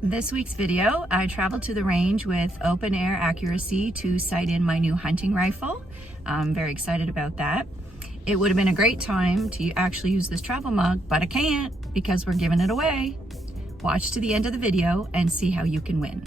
This week's video, I traveled to the range with open air accuracy to sight in my new hunting rifle. I'm very excited about that. It would have been a great time to actually use this travel mug, but I can't because we're giving it away. Watch to the end of the video and see how you can win.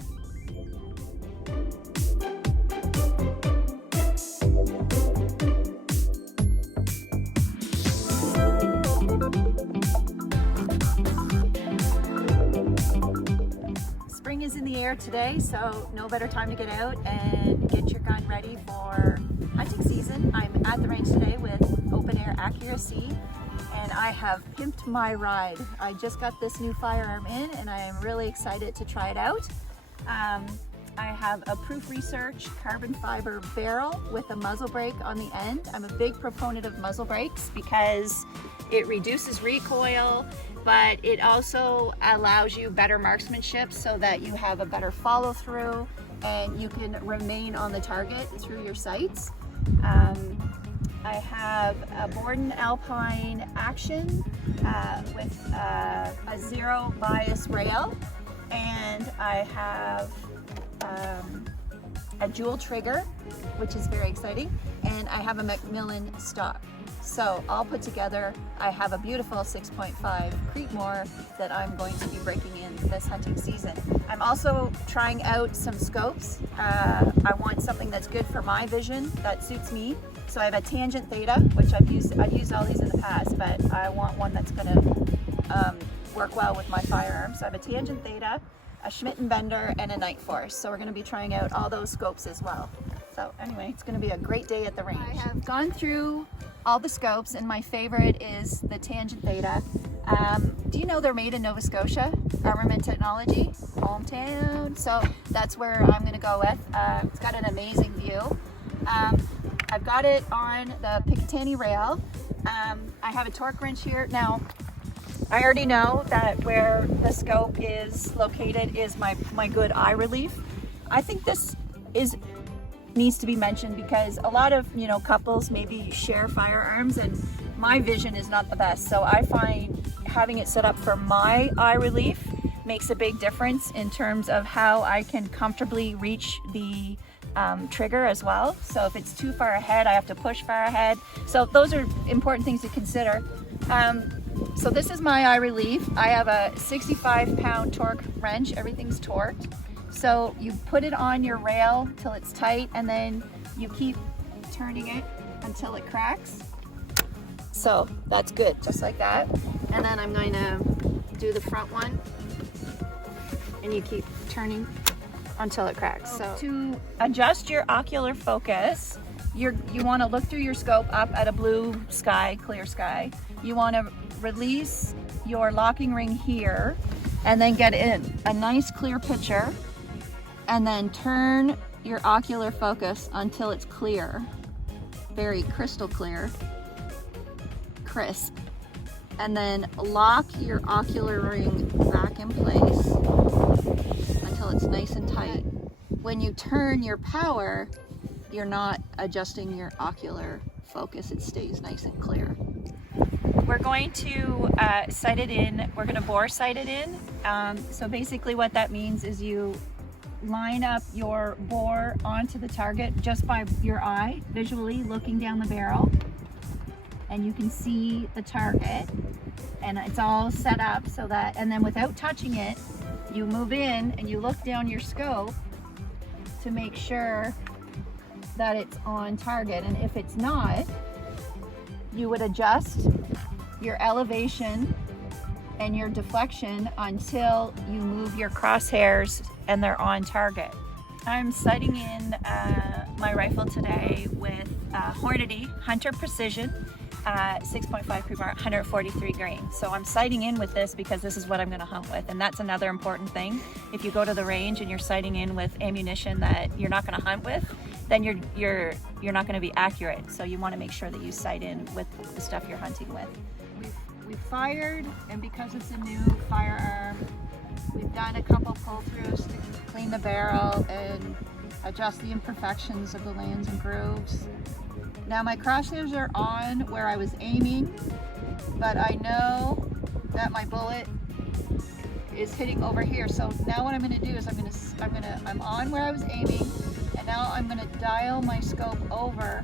Spring is in the air today, so no better time to get out and get your gun ready for hunting season. I'm at the range today with open air accuracy, and I have pimped my ride. I just got this new firearm in and I am really excited to try it out. I have a Proof Research carbon fiber barrel with a muzzle brake on the end. I'm a big proponent of muzzle brakes because it reduces recoil, but it also allows you better marksmanship so that you have a better follow through and you can remain on the target through your sights. I have a Borden Alpine Action with a zero bias rail, and I have a dual trigger, which is very exciting, and I have a Macmillan stock. So all put together, I have a beautiful 6.5 Creekmore that I'm going to be breaking in this hunting season. I'm also trying out some scopes. I want something that's good for my vision, that suits me. So I have a Tangent Theta, which I've used all these in the past, but I want one that's gonna work well with my firearm. So I have a Tangent Theta, a Schmidt & Bender, and a Night Force. So we're gonna be trying out all those scopes as well. So anyway, it's gonna be a great day at the range. I have gone through all the scopes, and my favorite is the Tangent Theta. Do you know they're made in Nova Scotia? Armament Technology, hometown. So that's where I'm gonna go with. It's got an amazing view. I've got it on the Picatinny rail. I have a torque wrench here. Now, I already know that where the scope is located is my good eye relief. I think this needs to be mentioned because a lot of couples maybe share firearms and my vision is not the best. So I find having it set up for my eye relief makes a big difference in terms of how I can comfortably reach the trigger as well. So if it's too far ahead, I have to push far ahead. So those are important things to consider. So this is my eye relief. I have a 65-pound torque wrench. Everything's torqued. So you put it on your rail till it's tight, and then you keep turning it until it cracks. So that's good, just like that. And then I'm going to do the front one, and you keep turning until it cracks. So to adjust your ocular focus, you want to look through your scope up at a blue sky, clear sky. You want to release your locking ring here and then get in a nice clear picture, and then turn your ocular focus until it's clear, very crystal clear, crisp, and then lock your ocular ring back in place until it's nice and tight. When you turn your power, you're not adjusting your ocular focus, it stays nice and clear. We're going to sight it in, we're gonna bore sight it in. So basically what that means is you line up your bore onto the target just by your eye, visually looking down the barrel, and you can see the target, and it's all set up so that, and then without touching it, you move in and you look down your scope to make sure that it's on target. And if it's not, you would adjust your elevation and your deflection until you move your crosshairs and they're on target. I'm sighting in my rifle today with Hornady Hunter Precision 6.5 Creekmore, 143 grain. So I'm sighting in with this because this is what I'm going to hunt with, and that's another important thing. If you go to the range and you're sighting in with ammunition that you're not going to hunt with, then you're not going to be accurate. So you want to make sure that you sight in with the stuff you're hunting with. We've fired, and because it's a new firearm, we've done a couple pull-throughs to clean the barrel and adjust the imperfections of the lands and grooves. Now my crosshairs are on where I was aiming, but I know that my bullet is hitting over here. So now what I'm going to do is I'm on where I was aiming, and now I'm going to dial my scope over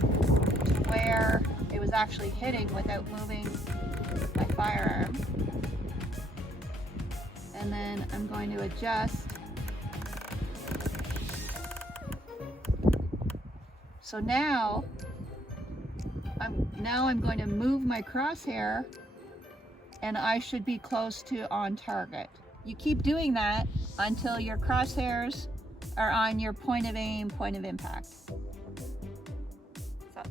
to where it was actually hitting without moving my firearm. And then I'm going to adjust. So now I'm going to move my crosshair, and I should be close to on target. You keep doing that until your crosshairs are on your point of aim, point of impact. So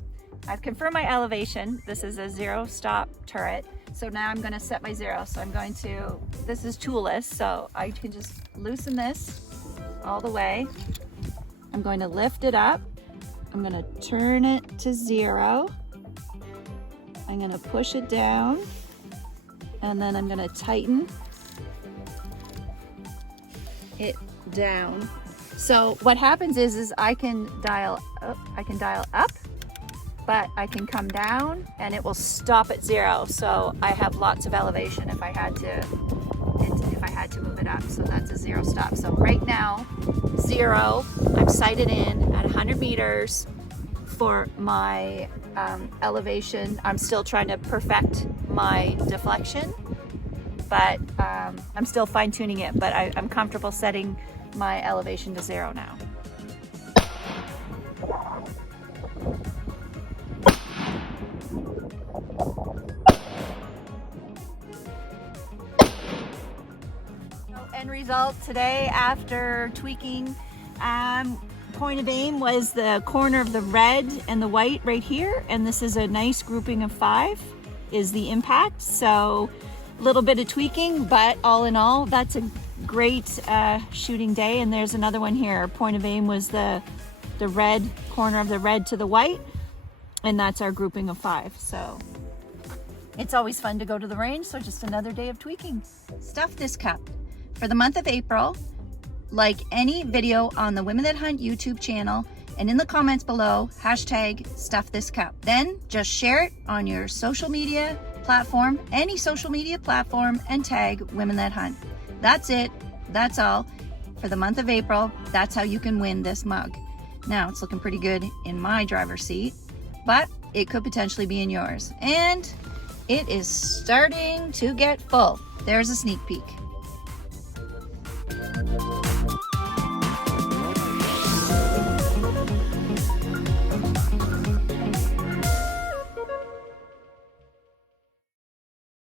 I've confirmed my elevation. This is a 0 stop turret. So now I'm going to set my 0. So I'm going to, this is toolless, so I can just loosen this all the way. I'm going to lift it up. I'm going to turn it to 0. I'm going to push it down, and then I'm going to tighten it down. So what happens is I can dial up, but I can come down and it will stop at 0. So I have lots of elevation if I had to move it up. So that's a 0 stop. So right now, 0, I'm sighted in at 100 meters for my elevation. I'm still trying to perfect my deflection, but I'm still fine tuning it, but I'm comfortable setting my elevation to 0 now. End result today after tweaking, point of aim was the corner of the red and the white right here, and this is a nice grouping of 5 is the impact. So a little bit of tweaking, but all in all, that's a great shooting day. And there's another one here. Point of aim was the red corner of the red to the white, and that's our grouping of 5. So it's always fun to go to the range. So just another day of tweaking. Stuff this cup. For the month of April, like any video on the Women That Hunt YouTube channel, and in the comments below, hashtag stuff this cup. Then just share it on your social media platform, any social media platform, and tag Women That Hunt. That's it. That's all. For the month of April, that's how you can win this mug. Now, it's looking pretty good in my driver's seat, but it could potentially be in yours. And it is starting to get full. There's a sneak peek.